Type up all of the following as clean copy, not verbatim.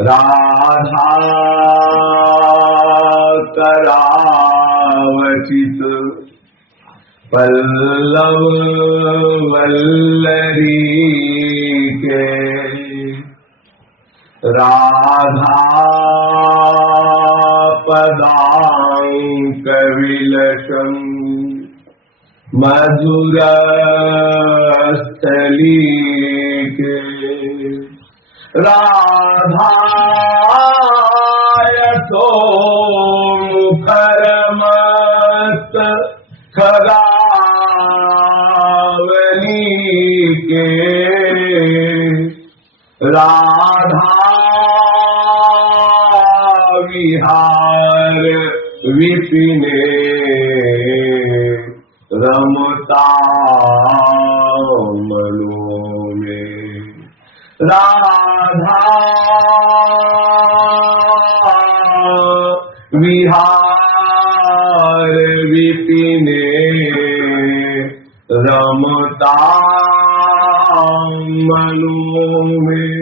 राधा करावचित पल्लव वल्लरी के। राधा पदांक विलसन् मधुर स्थली के। राधा यथो मुखरमस्त खगावली के। राधा विहार विपिने रमता मनो में। राधा विहार विपिने रमता मनो में।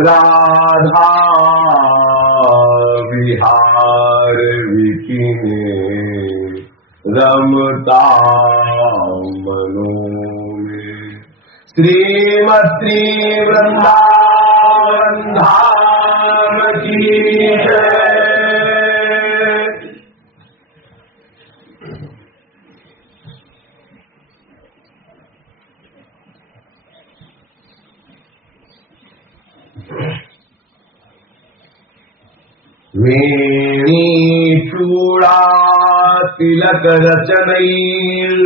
राधा विहार विपिने रमता मनो में। श्रीमती वृंदावन धाम की जय। वेणी चूड़ा तिलक रचनैर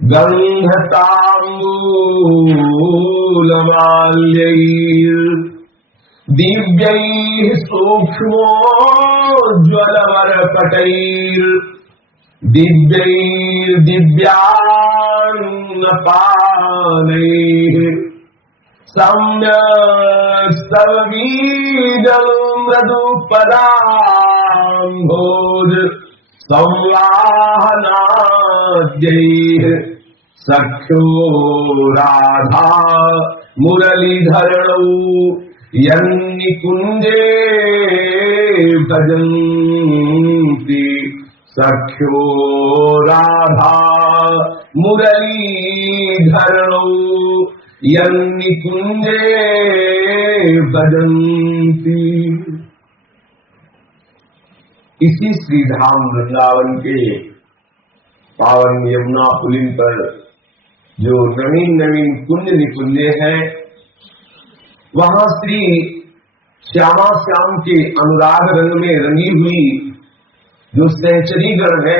गन्धताम्बूलमाल्यैर दिव्यैः सूक्ष्मोज्ज्वलमरकटैर दिव्यैर्दिव्यान्नपानैः सम्यक् स्तववीदं मृदुपदाम्भोज संवाहनाद्यैः सख्यो राधा मुरलीधरणौ यन्निकुञ्जे भजन्ति। सख्यो राधा मुरलीधरणौ यन्निकुञ्जे भजन्ति। इसी श्रीधाम वृंदावन के पावन यमुना पुलिन पर जो नवीन नवीन कुंज निकुंजे हैं, वहां श्री श्यामा श्याम के अनुराग रंग में रंगी हुई जो सहचरी गण है,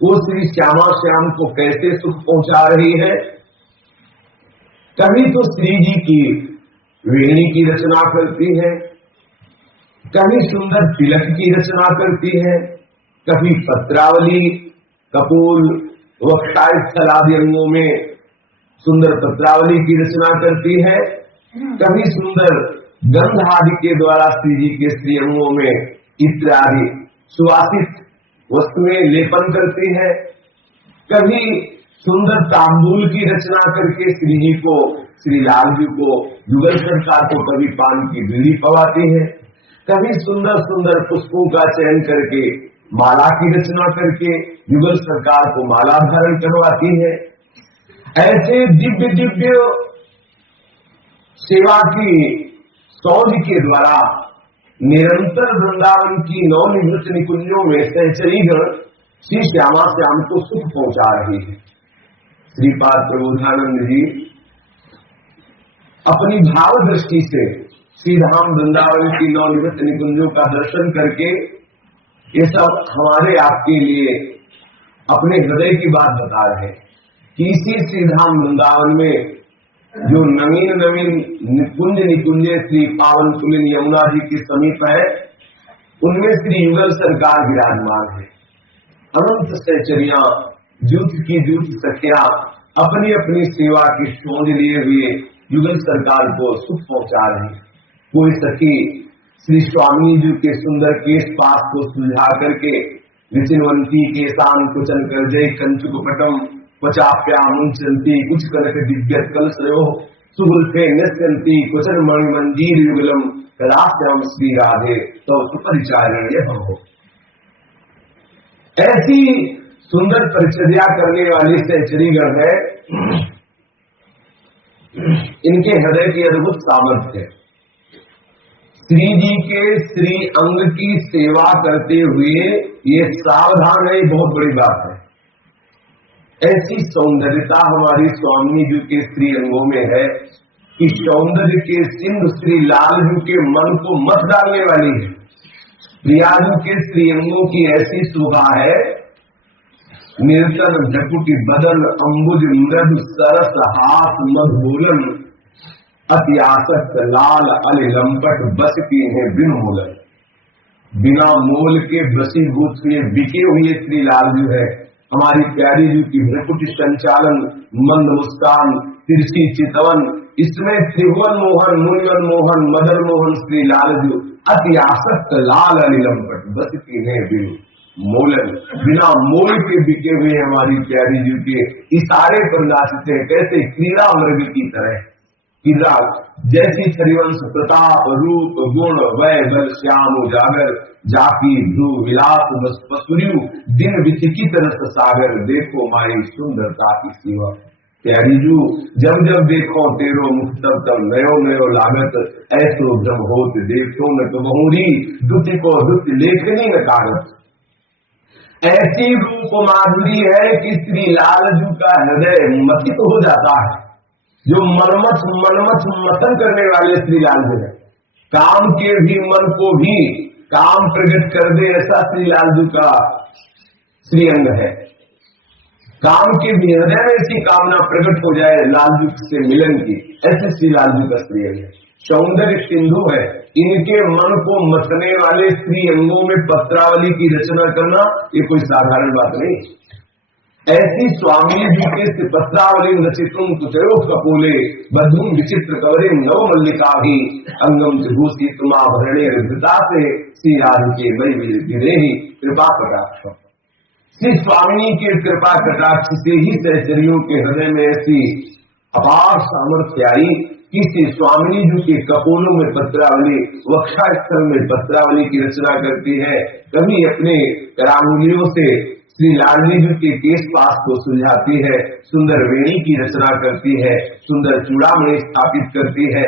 वो श्री श्यामा श्याम को कैसे सुख पहुंचा रही है। कभी तो श्री जी की वेणी की रचना करती है, कभी सुंदर तिलक की रचना करती है, कभी पत्रावली कपूल वक्षस्थल आदि अंगों में सुंदर पत्रावली की रचना करती है, कभी सुंदर गंध आदि के द्वारा श्री जी के श्री अंगों में इत्र आदि सुवासित वस्तुएं लेपन करती है, कभी सुंदर तांबूल की रचना करके श्री जी को, श्री लाल जी को, युगल सरकार को कभी पान की बीड़ी पवाती है, कभी सुंदर सुंदर पुष्पों का चयन करके माला की रचना करके युगल सरकार को माला धारण करवाती है। ऐसे दिव्य दिव्य सेवा की सौज के द्वारा निरंतर वृंदावन की नवनिवृत्त निकुंजों में सहचरीगण श्री श्यामा श्याम को सुख पहुंचा रही है। श्रीपाद प्रबोधानंद जी अपनी भाव दृष्टि से श्रीधाम वृंदावन की नवनिवृत्त निकुंजों का दर्शन करके ये सब हमारे आपके लिए अपने हृदय की बात बता रहे हैं कि इसी श्रीधाम वृंदावन में जो नवीन नवीन निकुंज निकुंजे श्री पावन पुलिन यमुना जी के समीप है, उनमें श्री युगल सरकार विराजमान है। अनंत सहचरियां, जूथ की जूथ सखियां अपनी अपनी सेवा की सोच लिए हुए युगल सरकार को सुख पहुंचा रही है। कोई सखी श्री स्वामी जी के सुंदर केश पास को सुलझा करके विचिनवंती केशान कुचन कर जय कंचुक पटम पचाप्या मुंचंती कुछ कनक दिव्य कलश रहो सुगुल्फे निस्यन्ति कुचन मणि मंजीर युगलम कदाश्याम श्री राधे तो परिचारण्य हो। ऐसी सुंदर परिचर्या करने वाली सहचरीगण है, इनके हृदय की अद्भुत सामर्थ्य है। श्री जी के श्री अंग की सेवा करते हुए ये सावधान है, बहुत बड़ी बात है। ऐसी सौंदर्यता हमारी स्वामी जी के श्री अंगों में है कि सौंदर्य के सिंधु श्री लाल जी के मन को मत डालने वाली है। प्रियाजू के श्री अंगों की ऐसी शोभा है, निर्तन भ्रकुटी बदन अंबुज मृदु सरस हाथ मधुबोलन अति आसक्त लाल अल लंपट बस की है बिन मोलन। बिना मोल के बसीभूत हुए बिके हुए श्री लाल जी है। हमारी प्यारी जी की भ्रकुटी संचालन, मंद मुस्कान, तिरछी चितवन, इसमें त्रिभुवन मोहन, मुनिवन मोहन, मदन मोहन श्री लाल जी अति आसक्त लाल अल लंपट बस की है बिन मोलन। बिना मोल के बिके हुए हमारी प्यारी जी के इशारे पर नाचते हैं, कैसे क्रीड़ा मृग की तरह। क्रीड़ा जैसी हरिवंश प्रताप रूप गुण वय बल श्याम उजागर जाकी ध्रुव विलास बस पसुरियु दिन विचिकित रस सागर देखो माई सुंदरता की सीमा। प्यारी जू जब जब देखो तेरो मुख तब तब नयो नयो लागत ऐसो जब होत देखो न तो बहुरी दुति को दुत लेखनी न कागत। ऐसी रूप माधुरी है कि श्री लालजू का हृदय मथित हो जाता है। जो मनमथ मतन करने वाले श्री लाल जी है, काम के भी मन को भी काम प्रकट कर दे ऐसा श्री लाल जी का श्री अंग है। काम के भी हृदय में ऐसी कामना प्रकट हो जाए लाल जी से मिलन की, ऐसे श्री लाल जी का श्री अंग है। सौंदर्य सिंधु है, इनके मन को मथने वाले श्री अंगों में पत्रावली की रचना करना ये कोई साधारण बात नहीं। ऐसी स्वामी जी के पत्रावली रचितुम कुचरो कपोले बधुम विचित्र कवरे नव मल्लिका भी अंगम भूषी तुमा भरणे हृदता से श्री राधे के मई गिरे ही कृपा कटाक्ष। श्री स्वामी के कृपा कटाक्ष से ही सहचरियों के हृदय में ऐसी अपार सामर्थ्य आई कि श्री स्वामी जी के कपोलों में पत्रावली, वक्षा स्थल में पत्रावली की रचना करती है। कभी अपने करांगुलियों से श्री लाडली जी के केश पास को सुलझाती है, सुंदर वेणी की रचना करती है, सुंदर चूड़ामणि स्थापित करती है।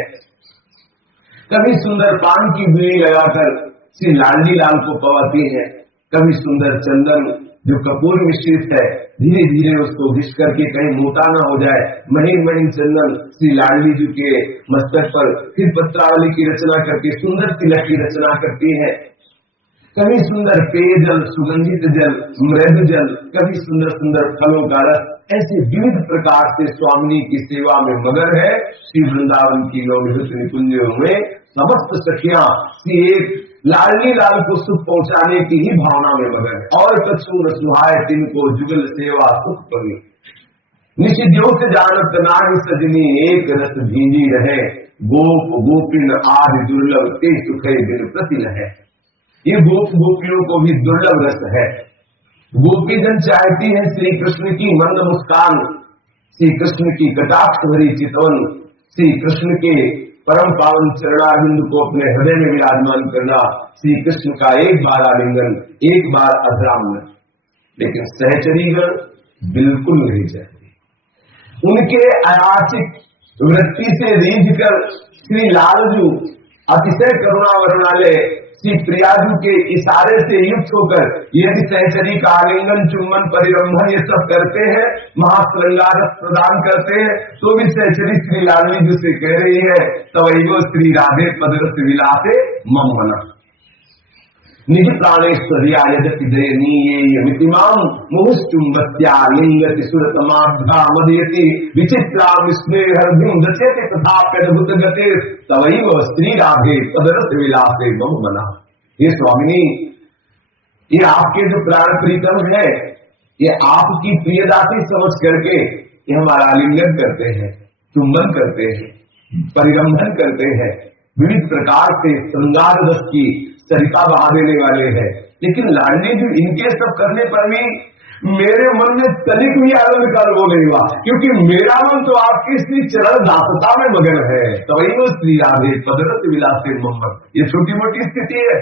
कभी सुंदर पान की बीड़ी लगाकर श्री लाडली लाल को पवाती है। कभी सुंदर चंदन जो कपूर मिश्रित है, धीरे धीरे उसको घिस करके कहीं मोटा न हो जाए, महीन महीन चंदन श्री लाडली जी के मस्तक पर फिर पत्रावली की रचना करके सुंदर तिलक की रचना करती है। कभी सुंदर पेयजल, सुगंधित जल, मृद जल, कभी सुंदर सुंदर फलों का रस, ऐसे विविध प्रकार से स्वामी की सेवा में मगन है। श्री वृंदावन की लोक निकुंजों में समस्त सखियां श्री एक लाडली लाल को सुख पहुंचाने की ही भावना में मगन है। और कछु न सुहाय तिनको जुगल सेवा सुख पगी, निशिद्यों से जानत नाहि सजनी एक रस भींजी रहे, गोप गोपिन आदि दुर्लभ ते सुखे बिन प्रति है। ये गोप गोपियों को भी दुर्लभ रस है। गोपी जन चाहती है श्री कृष्ण की मंद मुस्कान, श्री कृष्ण की कटाक्ष भरी चितवन, श्री कृष्ण के परम पावन चरणारविंद को अपने हृदय में विराजमान करना, श्री कृष्ण का एक बार आलिंगन, एक बार अधरामन। लेकिन सहचरीगण बिल्कुल नहीं चाहते। उनके अयाचित वृत्ति से रीझ कर श्री लालजू अतिशय करुणा वर्णालय श्री प्रियाजू के इशारे से युक्त होकर यदि सहचरी का आलिंगन, चुम्बन, परिरंभन ये सब करते हैं, महाश्रृंगार प्रदान करते हैं, तो भी सहचरी श्री लाडली जी से कह रही है तवैव श्री राधे पदरस विलासे मम मना निज प्राणेश्वर्या यजति दयनीये मितिमाम मुहुश्चुम्बत्या लिंगति सुरतमाभ्या मदयति विचित्रा विस्नेहर्भिं दचेति तथाप्यद्भुत गते तवैव श्री राधे पदरस विलासे मम मना। ये स्वामिनी, ये आपके जो प्राण प्रीतम है, ये आपकी प्रियदासी समझ करके ये हमारा आलिंगन करते हैं, चुंबन करते हैं, परिरंभन करते हैं, विविध प्रकार से श्रृंगार रस की सरिता बहा देने वाले हैं। लेकिन लाडली जी इनके सब करने पर भी मेरे मन में तनिक भी आनंद का वो नहीं हुआ, क्योंकि मेरा मन तो आपकी श्री चरण दासता में मगन है। तवई वो श्री राधे पदरत विलासे मोहम्मद, ये छोटी मोटी स्थिति है।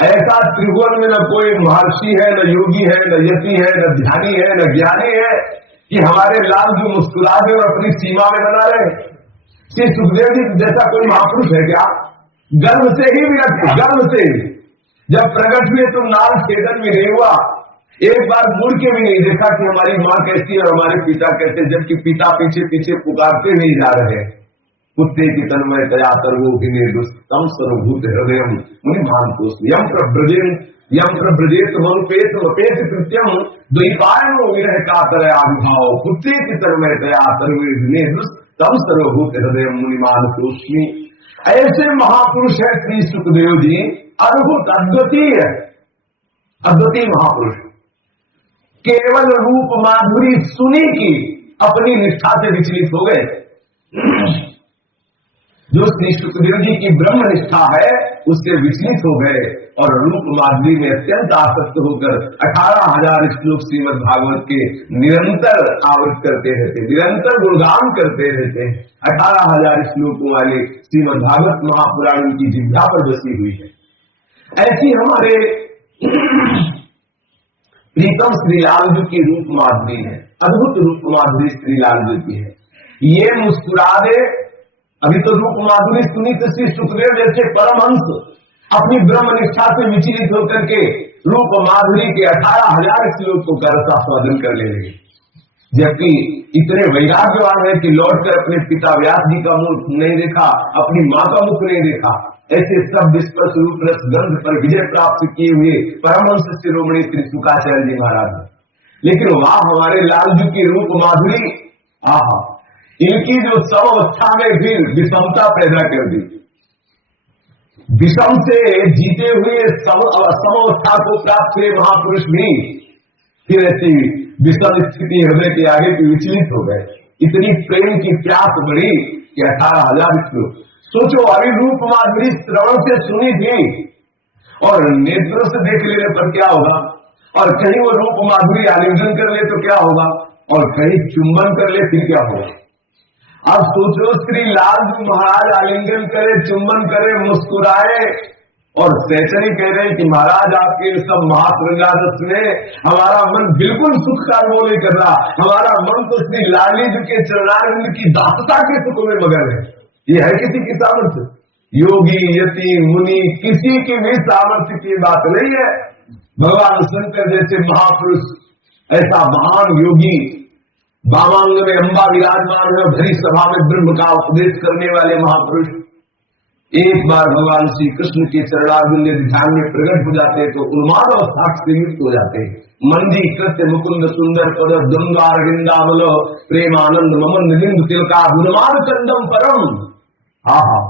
ऐसा त्रिभुवन में न कोई महर्षि है, न योगी है, न यति है, न ध्यानी है, न ज्ञानी है कि हमारे लाल जो मुस्कुरा दे और अपनी सीमा में बना रहे। श्री सुखदेव जी जैसा कोई महापुरुष है क्या? गर्भ से ही विरक्त, गर्भ से जब प्रकट हुए तो नाल छेदन भी नहीं हुआ, एक बार मुड़ के भी नहीं देखा कि हमारी माँ कैसी और हमारे पिता कैसे, जबकि पिता पीछे पीछे पुकारते नहीं जा रहे। कुत्ते की तन्मय तया तरवो तम सर्वभूत हृदय मुनि भांतोष यम प्रब्रजेत मनुपेत मपेत कृत्यम द्वैपायनो विरह कातर आविभाव कुत्ते की तन्मय तया तरवे तम सर्वभूत हृदय मुनि मानतोष्मी। ऐसे महापुरुष है श्री सुखदेव जी, अद्भुत अद्वितीय अद्वितीय महापुरुष। केवल रूप माधुरी सुनी की अपनी निष्ठा से विचलित हो गए। जो श्री सुखदेव जी की ब्रह्म निष्ठा है उससे विचलित हो गए और रूप माधुरी में अत्यंत आसक्त होकर 18,000 श्लोक श्रीमद् भागवत के निरंतर आवृत करते रहते, निरंतर गुणगान करते रहते। 18,000 श्लोकों वाले श्रीमद् भागवत महापुराण उनकी जिह्वा पर बसी हुई है। ऐसी हमारे प्रीतम श्रीलाल जी की रूप माधुरी है, अद्भुत रूप माधुरी श्रीलाल जी की है। ये मुस्कुरा दे, अभी तो रूप माधुरी सुनी तो श्री सुखदेव जैसे परमहंस अपनी ब्रह्म निष्ठा से विचलित होकर के रूप माधुरी के 18,000 श्लोक को करता स्वादन कर ले लगे, जबकि इतने वैराग्यवान है कि लौटकर अपने पिता व्यास जी का मुख नहीं देखा, अपनी माँ का मुख नहीं देखा। ऐसे सब स्पर्श रूप रस गंध पर विजय प्राप्त किए हुए परमहंस शिरोमणि श्री शुकाचार्य जी महाराज, लेकिन वहां हमारे लाल जी की रूप माधुरी, आहा, इनकी जो समवस्था में फिर विषमता पैदा कर दी। विषम से जीते हुए समवस्था को प्राप्त हुए महापुरुष भी फिर ऐसी विषम स्थिति हृदय के आगे की विचलित हो गए। इतनी प्रेम की प्यास बढ़ी कि 18,000 श्लोक। सोचो, अभी रूप माधुरी श्रवण से सुनी थी और नेत्रों से देख लेने पर क्या होगा, और कहीं वो रूप माधुरी आलिंगन कर ले तो क्या होगा, और कहीं चुंबन कर ले फिर क्या होगा। अब सोचो, श्री लाल जी महाराज आलिंगन करे, चुंबन करे, मुस्कुराए और सहचरी कह रहे हैं कि महाराज आपके सब महाश्रृंगारस में हमारा मन बिल्कुल सुख का अनुभव नहीं कर रहा, हमारा मन तो श्री लाली जी के चरणारविंद की दासता के सुख में मगन है। ये है किसी की सामर्थ्य? योगी यति मुनि किसी की भी सामर्थ्य की बात नहीं है। भगवान शंकर जैसे महापुरुष, ऐसा महान योगी, वामांग में अम्बा विराजमान है, भरी सभा में ब्रह्म का उपदेश करने वाले महापुरुष, एक बार भगवान श्री कृष्ण के चरणारविंद ध्यान में प्रकट हो जाते हैं तो उन्माद अवस्था से युक्त हो जाते हैं। मंदी कृत्य मुकुंद सुंदर पद द्वंद्वार वृंदावल प्रेमानंद ममन निलिंद तिलका उन्माद चंदम परम, हाँ,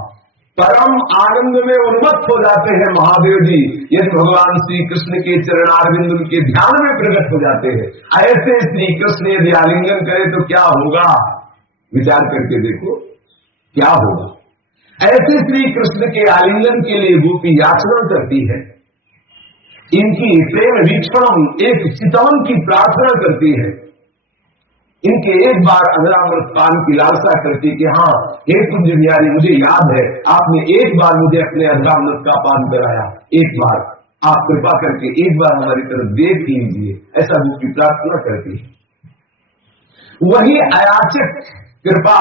परम आनंद में उन्मत्त हो जाते हैं महादेव जी यदि भगवान श्री कृष्ण के चरणारविंद के ध्यान में प्रकट हो जाते हैं। ऐसे श्री कृष्ण यदि आलिंगन करे तो क्या होगा, विचार करके देखो क्या होगा। ऐसे श्री कृष्ण के आलिंगन के लिए गोपी याचना करती है, इनकी प्रेम वीक्षण एक चितवन की प्रार्थना करती है, इनके एक बार अमृत पान की लालसा करती कि हाँ हे कुंज बिहारी, मुझे याद है आपने एक बार मुझे अपने अमृत का पान कराया, एक बार आप कृपा करके एक बार हमारी तरफ देख लीजिए, ऐसा गोपी प्रार्थना करती है। वही अयाचक कृपा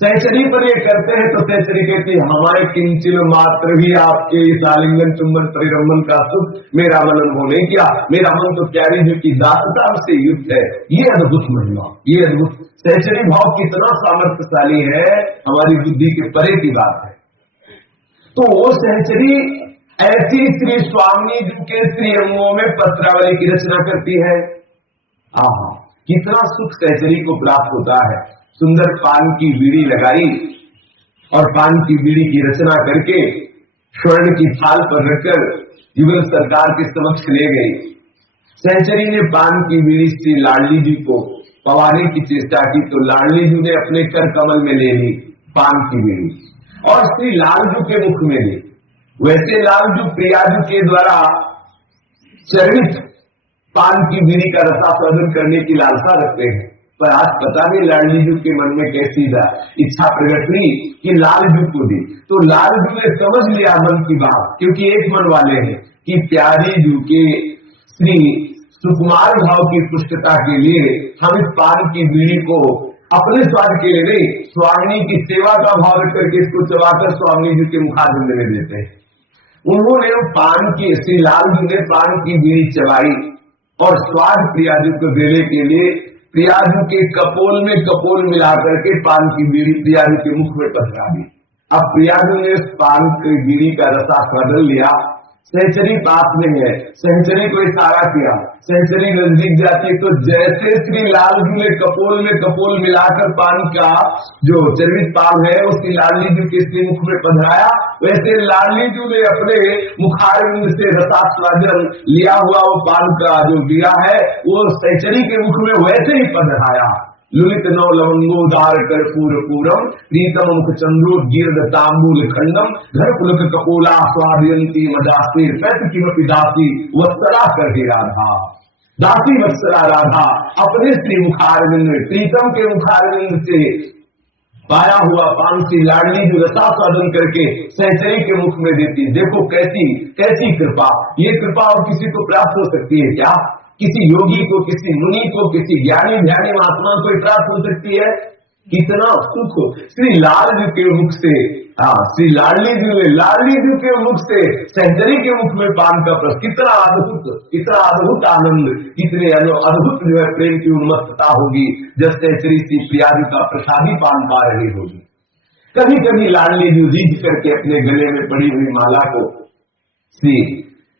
सहचरी पर ये करते हैं तो सहचरी कहती है हमारे किंचिल मात्र भी आपके इस आलिंगन चुंबन परिरंभन का सुख मेरा मन अनुभव नहीं किया, मेरा मन तो प्यारी जी की दासता से युक्त है। ये अद्भुत महिमा, ये अद्भुत सहचरी भाव कितना सामर्थ्यशाली है, हमारी बुद्धि के परे की बात है। तो वो सहचरी ऐसी श्री स्वामी जी के श्री अंगों में पत्रावली की रचना करती है। आहा, कितना सुख सहचरी को प्राप्त होता है। सुंदर पान की बीड़ी लगाई और पान की बीड़ी की रचना करके स्वर्ण की थाल पर रखकर युगल सरकार के समक्ष ले गई। सहचरी ने पान की बीड़ी श्री लाडली जी को पवाने की चेष्टा की तो लाडली जी ने अपने कर कमल में ले ली पान की बीड़ी और श्री लालजू के मुख में ली। वैसे लालजू प्रियाजू के द्वारा चरित पान की बीड़ी का रसास्वादन करने की लालसा रखते हैं। पर आज पता नहीं लाडली जू के मन में कैसी इच्छा प्रकट हुई कि लाल जू को दी, तो लाल जू ने समझ लिया मन की बात, क्योंकि एक मन वाले हैं कि प्यारी जू के श्री सुकुमार भाव की पुष्टता के लिए हम इस पान की बीड़ी को अपने स्वाद के लिए नहीं, स्वामी की सेवा का भाव रख करके इसको चबाकर स्वामी जी के मुखारविंद में देते हैं। उन्होंने पान की, श्री लाल जी ने पान की बीड़ी चबाई और स्वाद प्रियाजू को देने के लिए प्रियाजू के कपोल में कपोल मिलाकर के पान की बीड़ी प्रियाजू के मुख में पधरा दी। अब प्रियाजू ने पान की बीड़ी का रसास्वादन लिया। सहचरी पास में है, सहचरी को इशारा किया, सहचरी नजदीक जाती तो जैसे श्री लाल जी ने कपोल में कपोल मिलाकर पान का जो चर्वित पान है उसकी लाडली जी के श्री मुख में पधराया, वैसे लाडली जी ने अपने मुखारविंद से रसास्वादन लिया हुआ वो पान का जो दिया है वो सहचरी के मुख में वैसे ही पधराया। लुलित नौ लवंगोदार कर्पूर पूरम प्रीतम मुख चंद्रो गिर्द तांबूल खंडम घर पुलक कपोला स्वादयंती मदासी पैत किमपि दासी वत्सला करके राधा। दासी वत्सला राधा अपने श्री मुखारविंद में, प्रीतम के मुखारविंद से पाया हुआ पान से लाडली जो रसास्वादन करके सहचरी के मुख में देती। देखो कैसी कैसी कृपा, ये कृपा और किसी को प्राप्त हो सकती है क्या? किसी योगी को, किसी मुनि को, किसी ज्ञानी ध्यानी महात्मा को प्राप्त हो सकती है? कितना सुख श्री लाल जी के मुख से, श्री लाडली जी ने लाडली जी के मुख से सहचरी के मुख में पान का प्रस, कितना अद्भुत आनंद, कितने अद्भुत जो है प्रेम की उन्मत्तता होगी जब सहचरी श्री प्रियाजू का प्रसादी पान पा रही होगी। कभी कभी लाडली जी रीझ करके अपने गले में पड़ी हुई माला को श्री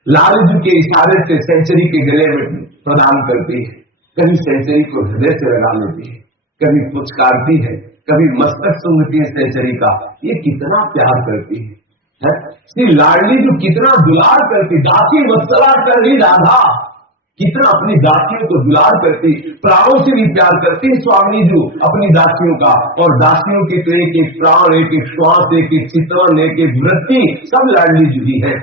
लाल जी के इशारे से सहचरी के गले में प्रदान करती है। कभी सहचरी को हृदय से लगा लेती है, कभी पुचकारती है, कभी मस्तक सूंघती है सहचरी का। ये कितना प्यार करती है श्री लाडली जो कितना दुलार करती, दासी वत्सला कर ही राधा, कितना अपनी दासियों को दुलार करती, प्राणों से भी प्यार करती स्वामी जी अपनी दासियों का। और दासियों के तो एक एक प्राण, एक एक श्वास, एक एक चितवन, एक एक वृत्ति सब लाडली जी ही है।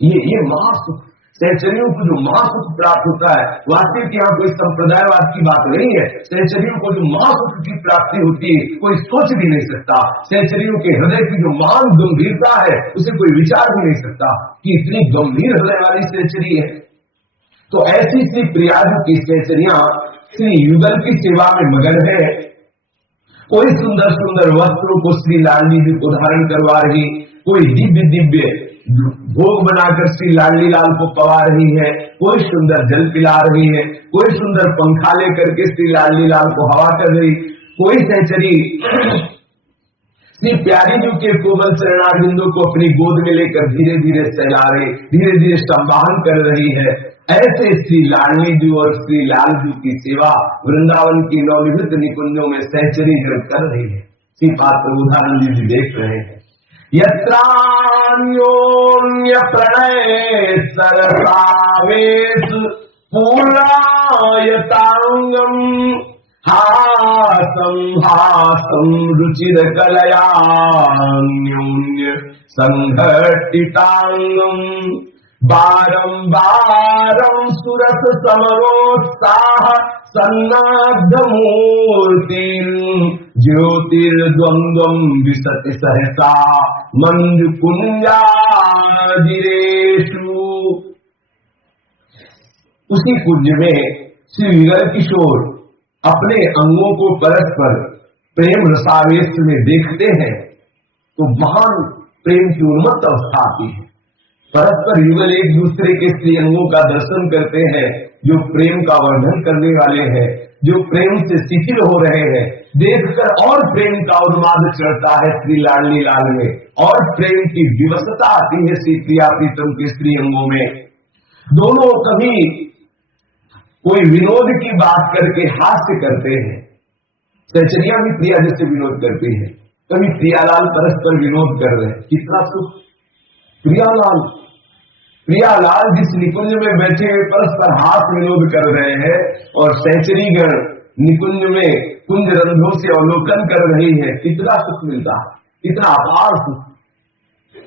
ये महासुख, सहचरियों को जो महासुख प्राप्त होता है, वास्तव की यहाँ कोई संप्रदायवाद की बात नहीं है। सहचरियों को जो महासुख की प्राप्ति होती है कोई सोच भी नहीं सकता। सहचरियों के हृदय की जो महान गंभीरता है उसे कोई विचार भी नहीं सकता कि इतनी गंभीर हृदय वाली सहचरी है। तो ऐसी श्री प्रियाजू की सहचरियां श्री युगल की सेवा में मगन है। कोई सुंदर सुंदर वस्त्रों को श्री लाडली जी को धारण करवा रही, कोई दिव्य दिव्य भोग बनाकर श्री लाडली लाल को पवा रही है, कोई सुंदर जल पिला रही है, कोई सुंदर पंखा लेकर के श्री लाडली लाल को हवा कर रही, कोई सहचरी श्री प्यारी जी के कोमल चरणारविंदों को अपनी गोद में लेकर धीरे धीरे सहला रही, धीरे धीरे संवाहन कर रही है। ऐसे श्री लाडली जी और श्री लाल जी की सेवा वृंदावन की नवनिर्मित निकुंजों में सहचरी जब कर रही है। श्री पात्र उदानंद जी देख रहे हैं। यत्रान्योन्य प्रणय सरसावेश पूर्णायतांगम हासं हासं रुचिर कलयान्योन्य संघटितांगम बारंबारं सुरस समरोत्साह सन्नाद्ध मूर्ति ज्योतिर्द्वंद्वं विशति सहसा मंजु कुंजादिरेषु। उसी कुंज में श्री विरल किशोर अपने अंगों को परस्पर प्रेम रसावेश में देखते हैं तो महान प्रेम की उन्मत्त अवस्था आती है। परस्पर युगल एक दूसरे के श्री अंगों का दर्शन करते हैं जो प्रेम का वर्णन करने वाले हैं, जो प्रेम से शिथिल हो रहे हैं। देखकर और प्रेम का उन्माद चढ़ता है श्री लाडली लाल में, और प्रेम की विवशता आती है श्री प्रिया प्रीतम के श्री अंगों में। दोनों कभी कोई विनोद की बात करके हास्य करते हैं, सहचरियां भी प्रिया जैसे विनोद करती है, कभी प्रियालाल परस्पर विनोद कर रहे हैं। कितना सुख! प्रियालाल जिस निकुंज में बैठे हुए परस्पर हाथ विनोद कर रहे हैं और सहचरीगण निकुंज में कुंज रंध्रों से अवलोकन कर रही है, कितना सुख मिलता है, कितना अपार सुख।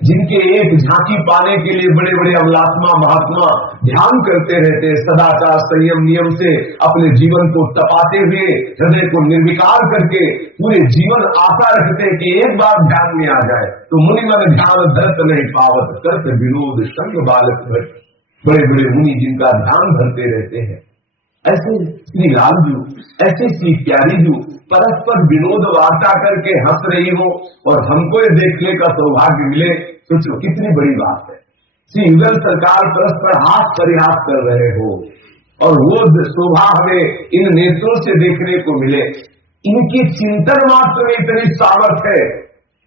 जिनके एक झांकी पाने के लिए बड़े बड़े अवलात्मा महात्मा ध्यान करते रहते, सदाचार संयम नियम से अपने जीवन को तपाते हुए हृदय को निर्विकार करके पूरे जीवन आशा रखते कि एक बार ध्यान में आ जाए तो मुनि मन ध्यान धरत नहीं पावत, करत विनोद संग बालक भट। बड़े बड़े मुनि जिनका ध्यान धरते रहते हैं, ऐसे श्री लालजू, ऐसे श्री प्यारीजू परस्पर विनोद वार्ता करके हंस रही हो और हमको ये देखने का सौभाग्य मिले, सोचो कितनी बड़ी बात है। श्री युगल सरकार परस्पर हाथ परिहास कर रहे हो और वो शोभा हमें इन नेत्रों से देखने को मिले। इनकी चिंतन मात्र में इतनी सामर्थ्य है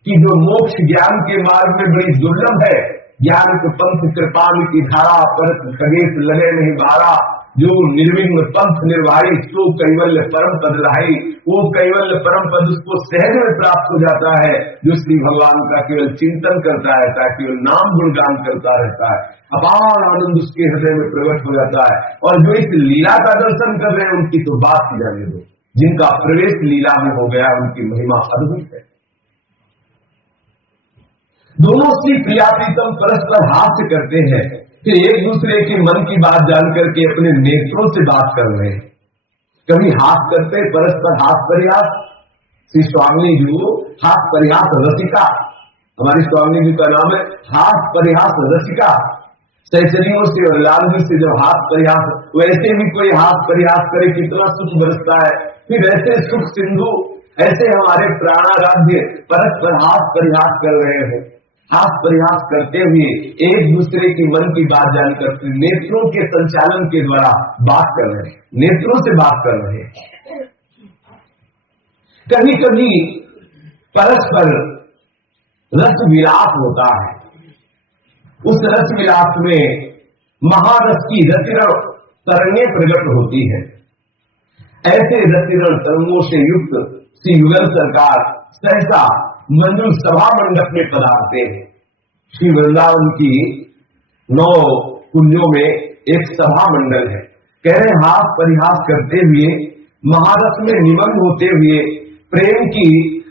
कि जो मोक्ष ज्ञान के मार्ग में बड़ी दुर्लभ है, ज्ञान को पंथ कृपाल की धारा पर खगेश लगे नहीं बारा, जो निर्विघ्न पंथ निर्वाही सो कैवल्य परम पद लाई। वो कैवल्य परम पद उसको सहज में प्राप्त हो जाता है जो श्री भगवान का केवल चिंतन करता रहता है, केवल नाम गुणगान करता रहता है, अपार आनंद उसके हृदय में प्रकट हो जाता है। और जो इस लीला का दर्शन कर रहे हैं उनकी तो बात ही जाने दो, जिनका प्रवेश लीला में हो गया उनकी महिमा अद्भुत है। दोनों श्री प्रियाप्रीतम परस्पर हास्य करते हैं, फिर एक दूसरे के मन की बात जान करके अपने नेत्रों से बात कर रहे हैं। कभी हाथ करते परस्पर हाथ परिहास, श्री स्वामी जी हाथ परिहास रसिका, हमारी स्वामी जी का नाम है हाथ परिहास रसिका। सहचरियों से और लालजी से जब हाथ परिहास, वैसे भी कोई हाथ परिहास करे कितना सुख बरसता है। फिर ऐसे सुख सिंधु, ऐसे हमारे प्राणाराध्य परस्पर हाथ परिहास कर रहे हैं, हाथ परिहास करते हुए एक दूसरे की मन की बात जानकर नेत्रों के संचालन के द्वारा बात कर रहे हैं, नेत्रों से बात कर रहे हैं। कभी कभी परस्पर रस विलाप होता है, उस रस विलाप में महारस की रतिरण तरंगें प्रकट होती है। ऐसे रतिरण तरंगों से युक्त श्री युगल सरकार सहसा मंजुल सभा मंडप में पधारते हैं। श्री वृंदावन की 9 कुंजों में एक सभा मंडल है। कह रहे हाथ परिहास करते हुए महारस में निमग्न होते हुए प्रेम की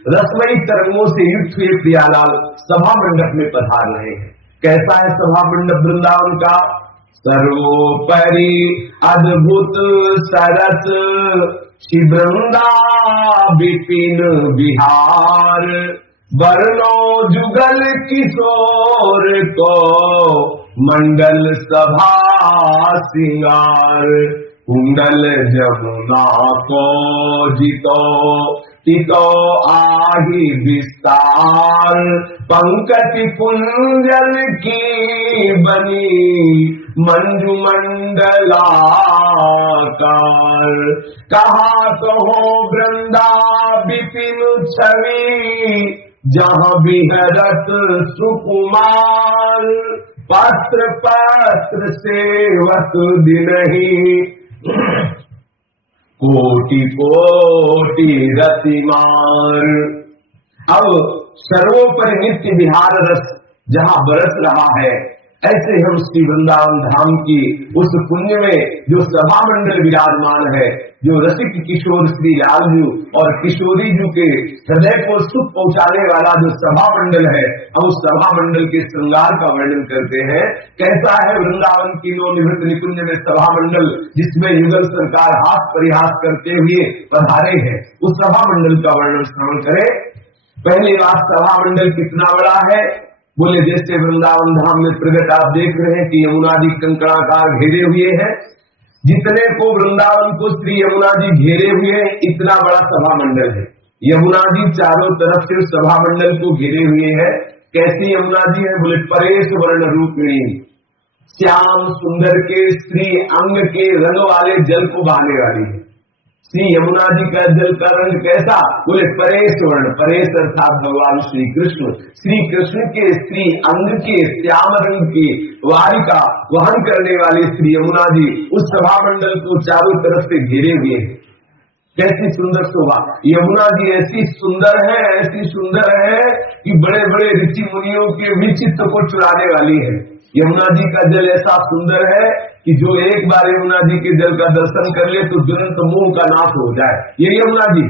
रसमयी तरंगों से युक्त हुए प्रियालाल सभा मंडप में पधार रहे हैं। कैसा है सभा मंडप वृंदावन का? सर्वोपरि अद्भुत सरस श्री वृंदा विपिन विहार, वर्णो जुगल किशोर को मंडल सभा सिंगार, कुंडल जमुना को जितो तितो आही विस्तार, पंकज कुंजल की बनी मंजू मंडलाकार, कहा तो हो वृंदा विपिन छवि, जहाँ बिहरत सुकुमार, पत्र पत्र सेवक दिनहि कोटि कोटि रतिमार। अब सर्वोपरि नित्य विहार रस जहाँ बरस रहा है, ऐसे हम श्री वृंदावन धाम की उस पुण्य में जो सभा मंडल विराजमान है, जो रसिक किशोर श्री लालजू और किशोरी जू के हृदय को सुख पहुंचाने वाला जो सभा मंडल है, हम उस सभा मंडल के श्रृंगार का वर्णन करते हैं। कैसा है वृंदावन की नवनिवृत्त निकुंज में सभा मंडल, जिसमें युगल सरकार हाथ परिहास करते हुए पधारे हैं, उस सभा मंडल का वर्णन श्रवण करें। पहली बात, सभा मंडल कितना बड़ा है? बोले जैसे वृंदावन धाम में प्रगट आप देख रहे हैं कि यमुना जी कंकणाकार घेरे हुए हैं, जितने को वृंदावन को श्री यमुना जी घेरे हुए हैं, इतना बड़ा सभा मंडल है। यमुना जी चारों तरफ से सभा मंडल को घेरे हुए हैं। कैसी यमुना जी है? बोले परेश वर्ण रूपिणी, श्याम सुंदर के स्त्री अंग के रंग वाले जल को बहाने वाली है। श्री यमुना जी का जल का रंग कैसा? बोले परेश वर्ण, परेश अर्थात भगवान श्री कृष्ण, श्री कृष्ण के स्त्री अंग के श्याम रंग की वारिका वहन करने वाली श्री यमुना जी उस सभा मंडल को चारों तरफ से घेरे हुए हैं। कैसी सुंदर शोभा! यमुना जी ऐसी सुंदर है, ऐसी सुंदर है कि बड़े बड़े ऋषि मुनियों के भी चित्त को चुराने वाली है। यमुना जी का जल ऐसा सुंदर है कि जो एक बार यमुना जी के जल का दर्शन कर ले तो तुरंत मुंह का नाश हो जाए। ये यमुना जी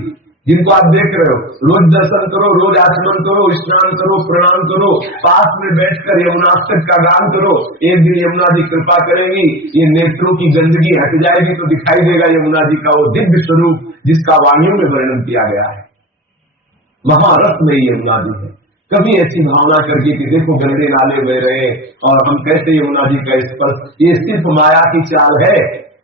जिनको आप देख रहे हो, रोज दर्शन करो, रोज आचमन करो, स्नान करो, प्रणाम करो, पास में बैठकर यमुनाष्टक का गान करो, एक दिन यमुना जी कृपा करेंगी, ये नेत्रों की गंदगी हट जाएगी तो दिखाई देगा यमुना जी का वो दिव्य स्वरूप जिसका वाणियों में वर्णन किया गया है। महारथ में यमुना जी है। कभी ऐसी भावना करके कि देखो गंदे नाले बह रहे और हम कैसे यमुना जी का स्पर्श, ये सिर्फ माया की चाल है,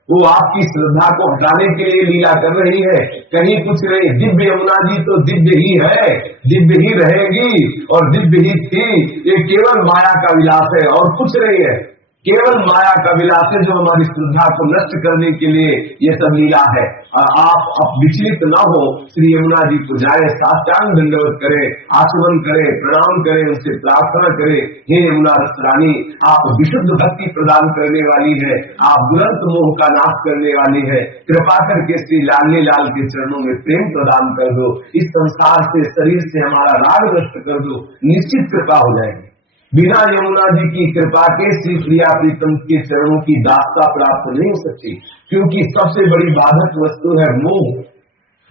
वो आपकी श्रद्धा को हटाने के लिए लीला कर रही है, कहीं कुछ नहीं। दिव्य यमुना जी तो दिव्य ही है, दिव्य ही रहेगी और दिव्य ही थी। ये केवल माया का विलास है और कुछ नहीं है, केवल माया का विलास है जो हमारी श्रद्धा को नष्ट करने के लिए ये सब लीला है। आप विचलित न हो, श्री यमुना जी को जाए, साष्टांग दंडवत करें, आचमन करें, प्रणाम करें, उनसे प्रार्थना करें, हे यमुना रस रानी, आप विशुद्ध भक्ति प्रदान करने वाली है, आप दुरंत मोह का नाश करने वाली है, कृपा करके श्री लाडले लाल के चरणों में प्रेम प्रदान कर दो, इस संसार से, शरीर से हमारा राग नष्ट कर दो, निश्चित कृपा हो जाएगी। बिना यमुना जी की कृपा के श्री प्रिया प्रीतम के चरणों की दास्ता प्राप्त नहीं हो सकती, क्योंकि सबसे बड़ी बाधक वस्तु है मोह,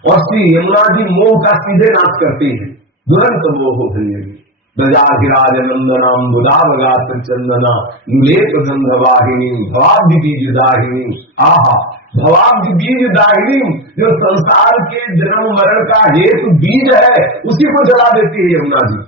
और श्री यमुना जी मोह का सीधे नाश करती है। दुरंत मोह भंजनी ब्रजाधिराज नंदनाम बुधावगात्र चंदना नुलेप गंधवाहिनी भवाब्धि बीज दाहिनी। आहा, भवाब्धि बीज दाहिनी, जो संसार के जन्म मरण का हेतु बीज है, उसी को जला देती है यमुना जी।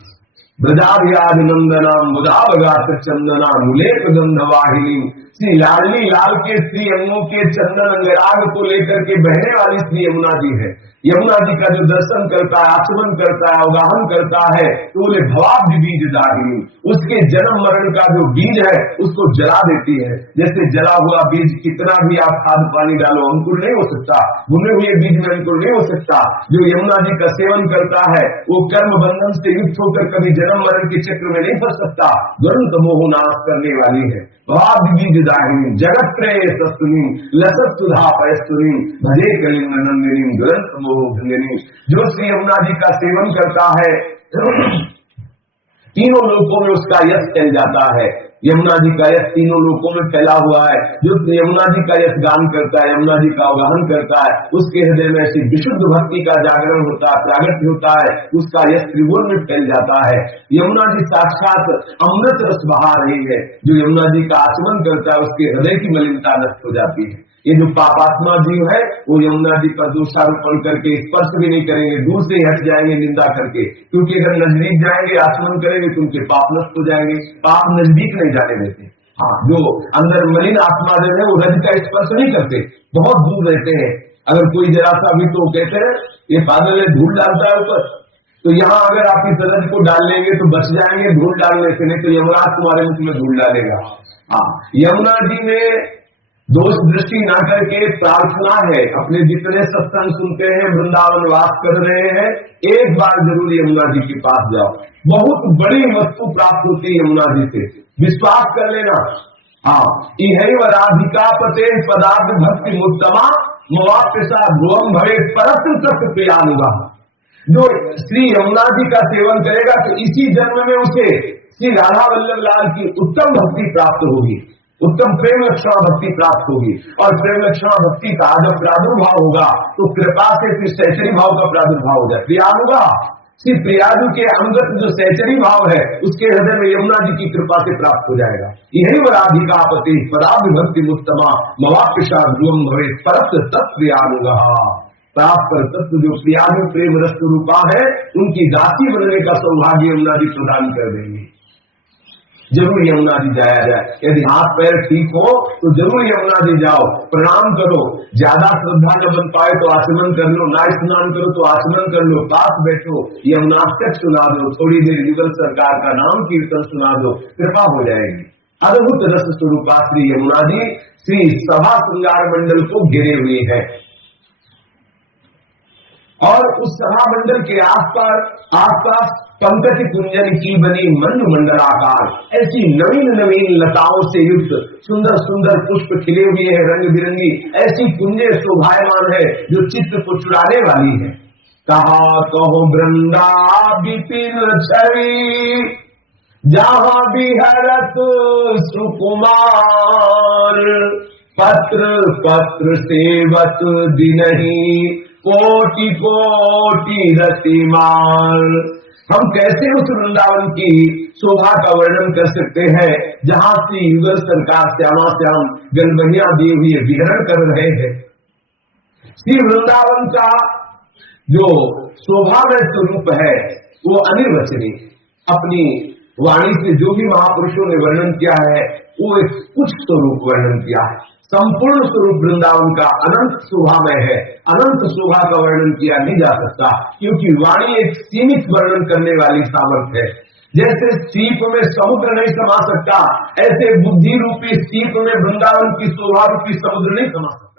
ब्रजाधिराज नंदना मुदावगात्र चंदना मुलेप गंधवाहिनी, श्री लाडली लाल के श्री अंगों के चंदन अंगराग को लेकर के बहने वाली श्री यमुना जी है। यमुना जी का जो दर्शन करता है, आचमन करता है, अवगाहन करता है, तो बोले भवाब्धि बीज दाहिनी, उसके जन्म मरण का जो बीज है उसको जला देती है। जैसे जला हुआ बीज कितना भी आप खाद पानी डालो अंकुर नहीं हो सकता, भुने हुए बीज में अंकुर नहीं हो सकता। जो यमुना जी का सेवन करता है वो कर्म बंधन से युक्त होकर कभी जन्म मरण के चक्र में नहीं फंस सकता, दुरंत मोह नाश करने वाली है। भवाब्धि बीज दाहिनी जगत प्रेय सस्तुनी लसत सुधा पयस्तुनी भजे कलिंग नंदिनी दुरंत मोह भंजनी। जो श्री यमुना जी का सेवन करता है तीनों लोकों में उसका यश फैल जाता है। यमुना जी का यश तीनों लोकों में फैला हुआ है। जो यमुना जी का यश गान करता है, यमुना जी का अवगाहन करता है, उसके हृदय में ऐसी विशुद्ध भक्ति का जागरण होता है, प्रागट्य होता है, उसका यश त्रिभुवन में फैल जाता है। यमुना जी साक्षात अमृत रस बहा रही है। जो यमुना जी का आचमन करता है उसके हृदय की मलिनता नष्ट हो जाती है। ये जो पापात्मा जीव है वो यमुना जी पर दोषारोपण करके स्पर्श भी नहीं करेंगे, दूर से ही हट जाएंगे निंदा करके, क्योंकि अगर नजदीक जाएंगे आचमन करेंगे तो उनके पाप नष्ट हो जाएंगे। पाप नजदीक नहीं जाने देते। हाँ, जो अंदर मलिन आत्मा जो है वो रज का स्पर्श नहीं करते, बहुत दूर रहते हैं। अगर कोई जरा सा भी तो कहते हैं ये पागल है, धूल डालता है ऊपर, तो यहाँ अगर आप इस रज को डाल लेंगे तो बच जाएंगे धूल डालने से, नहीं तो यमराज तुम्हारे मुख में धूल डालेगा। हाँ, यमुना जी में दोष दृष्टि न करके प्रार्थना है, अपने जितने सत्संग सुनते हैं, वृंदावन वास कर रहे हैं, एक बार जरूर यमुना जी के पास जाओ, बहुत बड़ी वस्तु प्राप्त होती है यमुना जी से, विश्वास कर लेना। हाँ, इहैव राधिका पते पदार्थ भक्ति मुत्तमा मवाप्यसा ध्रुवम भवे परत्र तत्व प्रियानुगा। जो श्री यमुना जी का सेवन करेगा तो इसी जन्म में उसे श्री राधा वल्लभ लाल की उत्तम भक्ति प्राप्त होगी, उत्तम प्रेम लक्षण भक्ति प्राप्त होगी। और प्रेम लक्षण भक्ति का जब प्रादुर्भाव होगा तो कृपा से फिर सहचरी भाव का प्रादुर्भाव हो जाए, प्रियानुगा। श्री प्रियादु के अंगत जो सहचरी भाव है उसके हृदय में यमुना जी की कृपा से प्राप्त हो जाएगा। यही राधिका पति पदार्थ भक्ति मुत्तमा मवाप्यसा ध्रुवम भवे परत्र तत् प्रियानुगा। प्राप्त पर तत्व जो प्रियादु प्रेम रस रूपा है उनकी दासी बनने का सौभाग्य यमुना जी प्रदान कर देंगे। जरूर यमुना जी जाया जाए। यदि हाथ पैर ठीक हो तो जरूर यमुना जी जाओ, प्रणाम करो। ज्यादा श्रद्धा न बन पाए तो आचमन कर लो, ना स्नान करो तो आचमन कर लो, पास बैठो, यमुनाष्टक सुना दो, थोड़ी देर युगल सरकार का नाम कीर्तन सुना दो, कृपा हो जाएगी। अद्भुत रस स्वरूपा श्री यमुना जी श्री सभा श्रृंगार मंडल को घेरे हुए है और उस सभा मंडल के आसपास पंकज कुंजन की बनी मंड मंडलाकार ऐसी नवीन नवीन लताओं से युक्त सुंदर सुंदर पुष्प खिले हुए हैं, रंग बिरंगी ऐसी कुंजे शोभायमान है जो चित्त को चुराने वाली है। कहा कहो वृंदा विपिन छवि जहां बिहरत सुकुमार, पत्र पत्र सेवत दिनहि कोटि कोटि रतिमाल। हम कैसे उस वृंदावन की शोभा का वर्णन कर सकते हैं जहां से युगल सरकार श्यामा श्याम गलबनिया दिए हुए विहरण कर रहे हैं। श्री वृंदावन का जो शोभामय स्वरूप है वो अनिर्वचनीय। अपनी वाणी से जो भी महापुरुषों ने वर्णन किया है वो एक कुछ स्वरूप वर्णन किया है। संपूर्ण स्वरूप वृंदावन का अनंत शोभामय है। अनंत शोभा का वर्णन किया नहीं जा सकता, क्योंकि वाणी एक सीमित वर्णन करने वाली सामर्थ्य है। जैसे सीप में समुद्र नहीं समा सकता, ऐसे बुद्धि रूपी सीप में वृंदावन की शोभा रूपी समुद्र नहीं समा सकता।